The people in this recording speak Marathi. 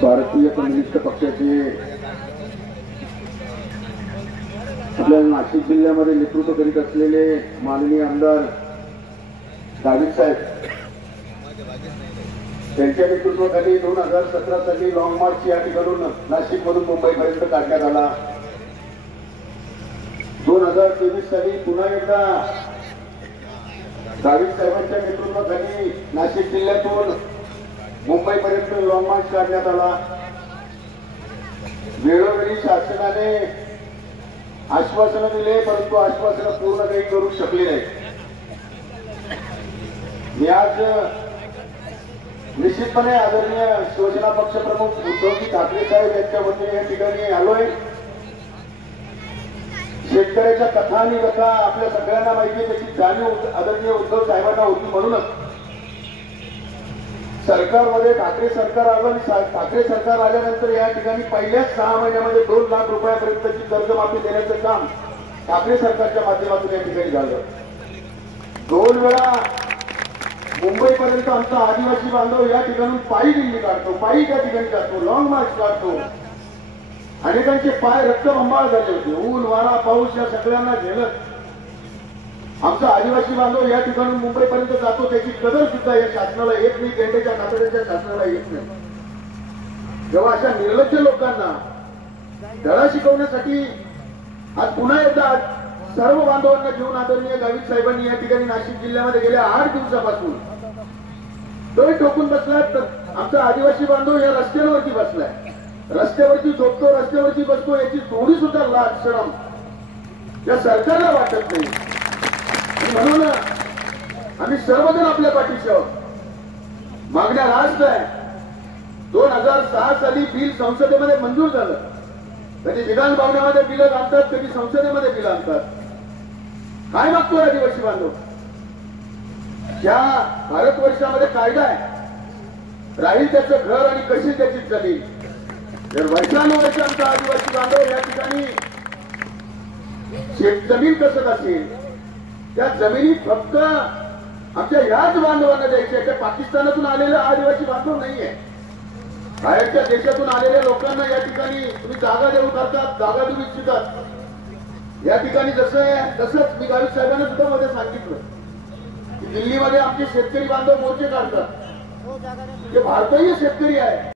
भारतीय कम्युनिस्ट पक्षाचे आपल्या नाशिक जिल्ह्यामध्ये नेतृत्व करीत असलेले माननीय आमदार गावित साहेब त्यांच्या नेतृत्वाखाली 2017 साली लॉंग मार्च या ठिकाणून नाशिक मधून मुंबईपर्यंत काढण्यात आला। 2023 साली पुन्हा एकदा गावित साहेबांच्या नेतृत्वाखाली नाशिक जिल्ह्यातून मुंबईपर्यंत लॉंग मार्च काढण्यात आला। वेळोवेळी शासनाने आश्वासनं दिले, परंतु आश्वासनं पूर्ण काही करू शकले नाही। मी आज निश्चितपणे आदरणीय शिवसेना पक्षप्रमुख उद्धवजी ठाकरे साहेब यांच्या वतीने या ठिकाणी आलोय। शेतकऱ्याच्या कथा आणि व्यथा आपल्या सगळ्यांना माहिती, त्याची जाणीव आदरणीय उद्धव साहेबांना होती। म्हणूनच सरकारमध्ये ठाकरे सरकार आलं आणि ठाकरे सरकार आल्यानंतर या ठिकाणी पहिल्याच 6 महिन्यामध्ये 2 लाख रुपयापर्यंतची कर्जमाफी देण्याचं काम ठाकरे सरकारच्या माध्यमातून या ठिकाणी झालं। 2 वेळा मुंबईपर्यंत आमचा आदिवासी बांधव या ठिकाणून पायी दिल्ली काढतो, पायी त्या ठिकाणी जातो, लॉंग मार्च काढतो। अनेकांचे पाय रक्तबंबाळ झाले होते। ऊन वारा पाऊस या सगळ्यांना झेलत आमचा आदिवासी बांधव या ठिकाणून मुंबईपर्यंत जातो। त्याची कदर सुद्धा या शासनाला येत नाही, गेंड्याच्या कातड्याच्या शासनाला येत नाही। जेव्हा अशा निर्लज्ज लोकांना धडा शिकवण्यासाठी आज पुन्हा एकदा सर्व बांधवांना घेऊन आदरणीय गावित साहेबांनी या ठिकाणी नाशिक जिल्ह्यामध्ये गेल्या 8 दिवसापासून डोळे ठोकून बसलाय। आमचा आदिवासी बांधव या रस्त्यांवरती बसलाय, रस्त्यावरती झोपतो, रस्त्यावरती बसतो, याची थोडी सुद्धा लाज शरम या सरकारला वाटत नाही। म्हणून आम्ही सर्वजण आपल्या पाठीशी आहोत। मागण्या रास्त आहे। 2006 साली बिल संसदेमध्ये मंजूर झालं। कधी विधान भवनामध्ये बिल आणतात, कधी संसदेमध्ये बिल आणतात। काय मागतो आदिवासी बांधव? ज्या भारतवर्षामध्ये कायदा आहे, राहील त्याचं घर आणि कशी त्याची जमीन। जर वर्षानुवर्ष आमचा आदिवासी बांधव या ठिकाणी जमीन कसत असेल, त्या जमिनी फक्त आमच्या याच बांधवांना द्यायच्या। त्या पाकिस्तानातून आलेले आदिवासी बांधव नाहीये, बाहेरच्या देशातून आलेल्या लोकांना या ठिकाणी तुम्ही जागा देऊ करतात, जागा देऊ इच्छितात। या ठिकाणी जसं आहे तसंच मी गावित साहेबांना सुद्धा मध्ये सांगितलं की दिल्लीमध्ये आमचे शेतकरी बांधव मोर्चे काढतात, ते भारतीय शेतकरी आहे।